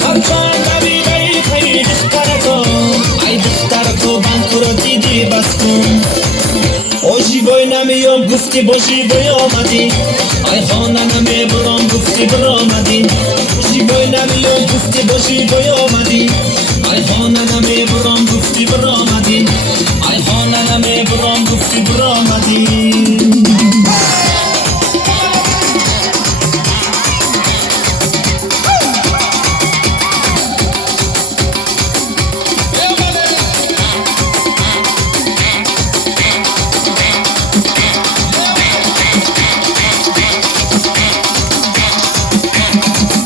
خرطان نبی بایی خیلی دخترکو ای دخترکو بانکراتی دی بس کن اوشی بای نمیام گفتی باشی بای آمدی ای خانه نمی برام گفتی برآمدی اوشی بای نمیام گفتی باشی بای آمدی ای خانه نمی برام گفتی برآمدی